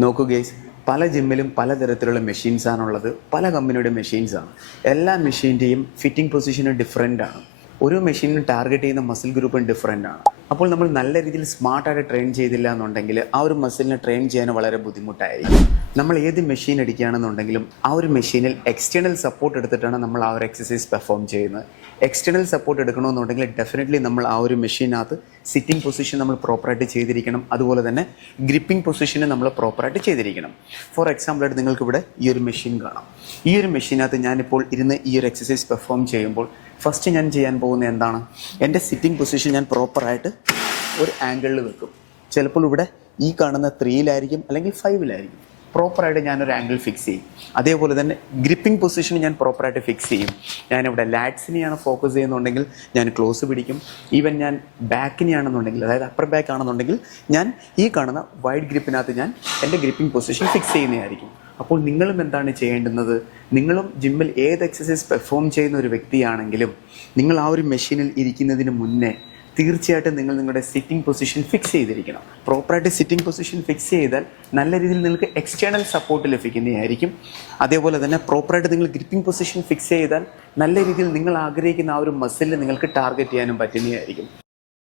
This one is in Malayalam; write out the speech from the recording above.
നോക്കൂ ഗൈസ്, പല ജിമ്മിലും പലതരത്തിലുള്ള മെഷീൻസാണുള്ളത്. പല കമ്പനിയുടെ മെഷീൻസാണ്. എല്ലാ മെഷീൻ്റെയും ഫിറ്റിംഗ് പൊസിഷനും ഡിഫറെൻ്റ് ആണ്. ഓരോ മെഷീനും ടാർഗറ്റ് ചെയ്യുന്ന മസിൽ ഗ്രൂപ്പും ഡിഫറെൻ്റ് ആണ്. അപ്പോൾ നമ്മൾ നല്ല രീതിയിൽ സ്മാർട്ടായിട്ട് ട്രെയിൻ ചെയ്തില്ല എന്നുണ്ടെങ്കിൽ ആ ഒരു മസിലിനെ ട്രെയിൻ ചെയ്യാൻ വളരെ ബുദ്ധിമുട്ടായിരിക്കും. നമ്മൾ ഏത് മെഷീൻ അടിക്കുകയാണെന്നുണ്ടെങ്കിലും ആ ഒരു മെഷീനിൽ എക്സ്റ്റേണൽ സപ്പോർട്ട് എടുത്തിട്ടാണ് നമ്മൾ ആ ഒരു എക്സസൈസ് പെർഫോം ചെയ്യുന്നത്. എക്സ്റ്റേണൽ സപ്പോർട്ട് എടുക്കണമെന്നുണ്ടെങ്കിൽ ഡെഫിനറ്റ്ലി നമ്മൾ ആ ഒരു മെഷീനകത്ത് സിറ്റിംഗ് പൊസിഷൻ നമ്മൾ പ്രോപ്പറായിട്ട് ചെയ്തിരിക്കണം. അതുപോലെ തന്നെ ഗ്രിപ്പിംഗ് പൊസിഷന് നമ്മൾ പ്രോപ്പറായിട്ട് ചെയ്തിരിക്കണം. ഫോർ എക്സാമ്പിളായിട്ട് നിങ്ങൾക്കിവിടെ ഈ ഒരു മെഷീൻ കാണാം. ഈ ഒരു മെഷീനകത്ത് ഞാനിപ്പോൾ ഇരുന്ന് ഈ ഒരു എക്സസൈസ് പെർഫോം ചെയ്യുമ്പോൾ ഫസ്റ്റ് ഞാൻ ചെയ്യാൻ പോകുന്നത് എന്താണ്? എൻ്റെ സിറ്റിംഗ് പൊസിഷൻ ഞാൻ പ്രോപ്പറായിട്ട് ഒരു ആംഗിളിൽ വെക്കും. ചിലപ്പോൾ ഇവിടെ ഈ കാണുന്ന 3-ലായിരിക്കും അല്ലെങ്കിൽ 5-ലായിരിക്കും. പ്രോപ്പറായിട്ട് ഞാനൊരു ആംഗിൾ ഫിക്സ് ചെയ്യും. അതേപോലെ തന്നെ ഗ്രിപ്പിംഗ് പൊസിഷൻ ഞാൻ പ്രോപ്പറായിട്ട് ഫിക്സ് ചെയ്യും. ഞാനിവിടെ ലാറ്റ്സിനെയാണ് ഫോക്കസ് ചെയ്യുന്നുണ്ടെങ്കിൽ ഞാൻ ക്ലോസ് പിടിക്കും. ഈവൻ ഞാൻ ബാക്കിനെയാണെന്നുണ്ടെങ്കിൽ, അതായത് അപ്പർ ബാക്ക് ആണെന്നുണ്ടെങ്കിൽ ഞാൻ ഈ കാണുന്ന വൈഡ് ഗ്രിപ്പിനകത്ത് ഞാൻ എൻ്റെ ഗ്രിപ്പിംഗ് പൊസിഷൻ ഫിക്സ് ചെയ്യുന്നതായിരിക്കും. അപ്പോൾ നിങ്ങളും എന്താണ് ചെയ്യേണ്ടുന്നത്? നിങ്ങളും ജിമ്മിൽ ഏത് എക്സസൈസ് പെർഫോം ചെയ്യുന്ന ഒരു വ്യക്തിയാണെങ്കിലും നിങ്ങൾ ആ ഒരു മെഷീനിൽ ഇരിക്കുന്നതിന് മുന്നേ തീർച്ചയായിട്ടും നിങ്ങൾ നിങ്ങളുടെ സിറ്റിംഗ് പൊസിഷൻ ഫിക്സ് ചെയ്തിരിക്കണം. പ്രോപ്പറായിട്ട് സിറ്റിംഗ് പൊസിഷൻ ഫിക്സ് ചെയ്താൽ നല്ല രീതിയിൽ നിങ്ങൾക്ക് എക്സ്റ്റേണൽ സപ്പോർട്ട് ലഭിക്കുന്നതായിരിക്കും. അതേപോലെ തന്നെ പ്രോപ്പറായിട്ട് നിങ്ങൾ ഗ്രിപ്പിംഗ് പൊസിഷൻ ഫിക്സ് ചെയ്താൽ നല്ല രീതിയിൽ നിങ്ങൾ ആഗ്രഹിക്കുന്ന ആ ഒരു മസിലിൽ നിങ്ങൾക്ക് ടാർഗറ്റ് ചെയ്യാനും പറ്റുന്നതായിരിക്കും.